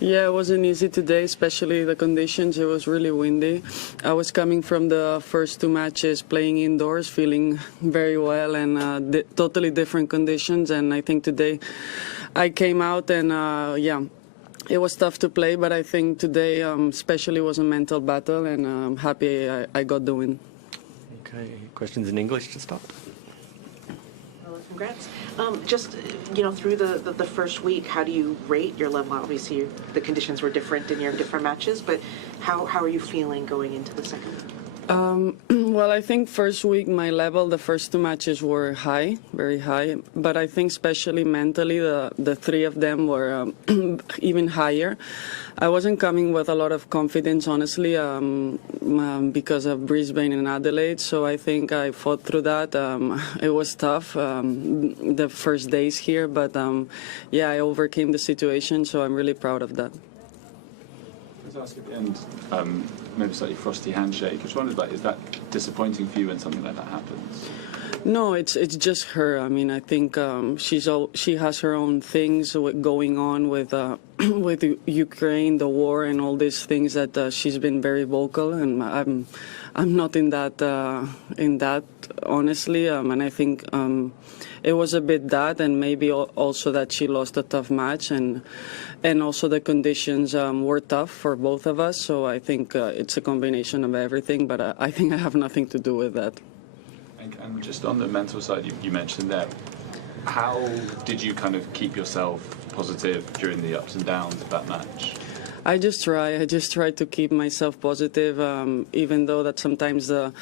Yeah, it wasn't easy today, especially the conditions. It was really windy. I was coming from the first two matches playing indoors, feeling very well, and totally different conditions. And I think today I came out and, yeah, it was tough to play, but I think today especially was a mental battle, and I'm happy I got the win. Okay, questions in English to start? Congrats. Just, you know, through the first week, how do you rate your level? Obviously, the conditions were different in your different matches, but how are you feeling going into the second week? Well, I think first week my level, the first two matches were high, very high, but I think especially mentally the three of them were even higher. I wasn't coming with a lot of confidence, honestly, because of Brisbane and Adelaide, so I think I fought through that. It was tough the first days here, but yeah, I overcame the situation, so I'm really proud of that. Ask at the end, maybe slightly frosty handshake. I just wondered, like, is that disappointing for you when something like that happens? No, it's just her. I mean, I think she has her own things going on with with Ukraine, the war, and all these things that she's been very vocal, and I'm not in that honestly, and I think it was a bit that, and maybe also that she lost a tough match, and also the conditions were tough for both of us. So I think it's a combination of everything, but I think I have nothing to do with that. And just on the mental side, you mentioned there, how did you kind of keep yourself positive during the ups and downs of that match? I just try to keep myself positive, even though that sometimes the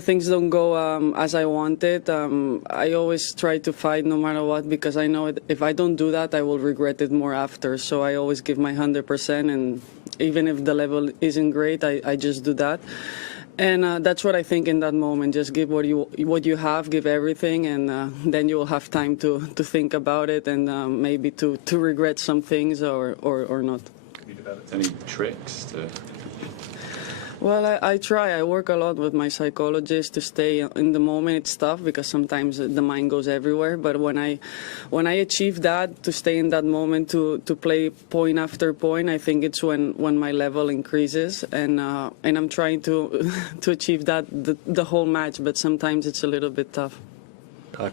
things don't go as I wanted. I always try to fight no matter what, because I know if I don't do that, I will regret it more after. So I always give my 100%, and even if the level isn't great, I just do that. And that's what I think in that moment. Just give what you have, give everything, and then you will have time to think about it, and maybe to regret some things or not. Have you developed any tricks to? Well, I try. I work a lot with my psychologist to stay in the moment. It's tough because sometimes the mind goes everywhere. But when I achieve that, to stay in that moment, to play point after point, I think it's when my level increases. And I'm trying to achieve that the whole match. But sometimes it's a little bit tough.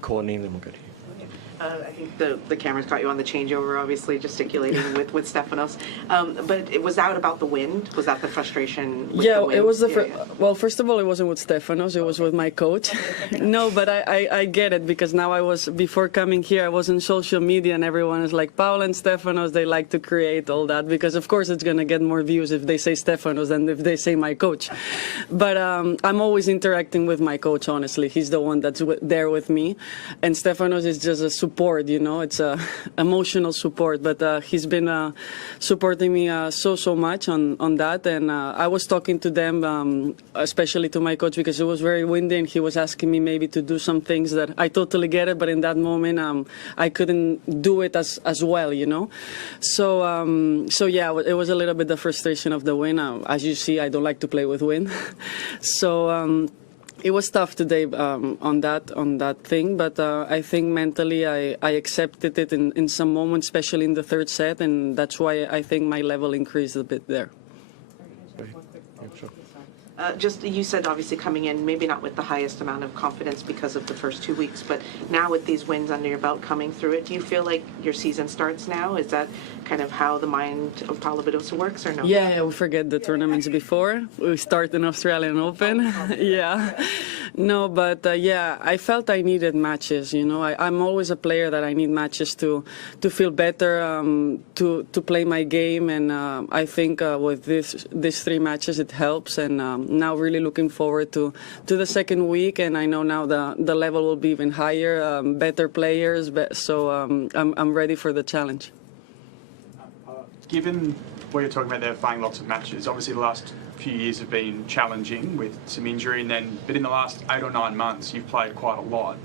Courtney, then we'll go to you. I think the cameras caught you on the changeover, obviously gesticulating with Stefanos. But was that about the wind? Was that the frustration with the wind? It was well, first of all, it wasn't with Stefanos, it was with my coach. No, but I get it, because now before coming here, I was on social media and everyone is like, Paula and Stefanos, they like to create all that, because of course it's going to get more views if they say Stefanos than if they say my coach. But I'm always interacting with my coach, honestly. He's the one that's there with me. And Stefanos is just a support, you know, it's emotional support, but he's been supporting me so much on that. And I was talking to them, especially to my coach, because it was very windy, and he was asking me maybe to do some things that I totally get it, but in that moment I couldn't do it as well, you know. So yeah, it was a little bit the frustration of the wind. As you see, I don't like to play with wind. So it was tough today on that thing, but I think mentally I accepted it in some moments, especially in the third set, and that's why I think my level increased a bit there. Just, you said obviously coming in, maybe not with the highest amount of confidence because of the first 2 weeks, but now with these wins under your belt coming through it, do you feel like your season starts now? Is that kind of how the mind of Paula Badosa works, or no? Yeah, we forget the tournaments before. We start in Australian Open. Yeah. No, but yeah, I felt I needed matches, you know. I'm always a player that I need matches to feel better, to play my game, and I think with these 3 matches it helps, and now really looking forward to the second week, and I know now the level will be even higher, better players, so I'm ready for the challenge. Given what you're talking about there, playing lots of matches, obviously the last few years have been challenging with some injury, but in the last 8 or 9 months you've played quite a lot.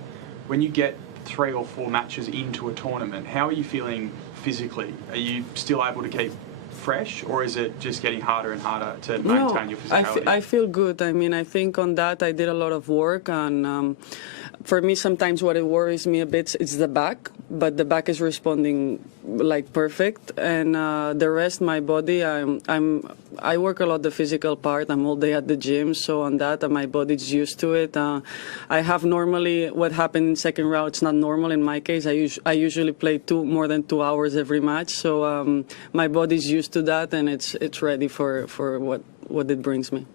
When you get 3 or 4 matches into a tournament, how are you feeling physically? Are you still able to keep fresh, or is it just getting harder and harder to maintain your physicality? I feel good. I mean, I think on that I did a lot of work, and for me sometimes what it worries me a bit is the back. but the back is responding like perfect, and the rest, my body, I work a lot the physical part. I'm all day at the gym, so on that, my body's used to it. I have normally what happened in second round. It's not normal in my case. I usually play more than 2 hours every match, so my body's used to that, and it's ready for what it brings me.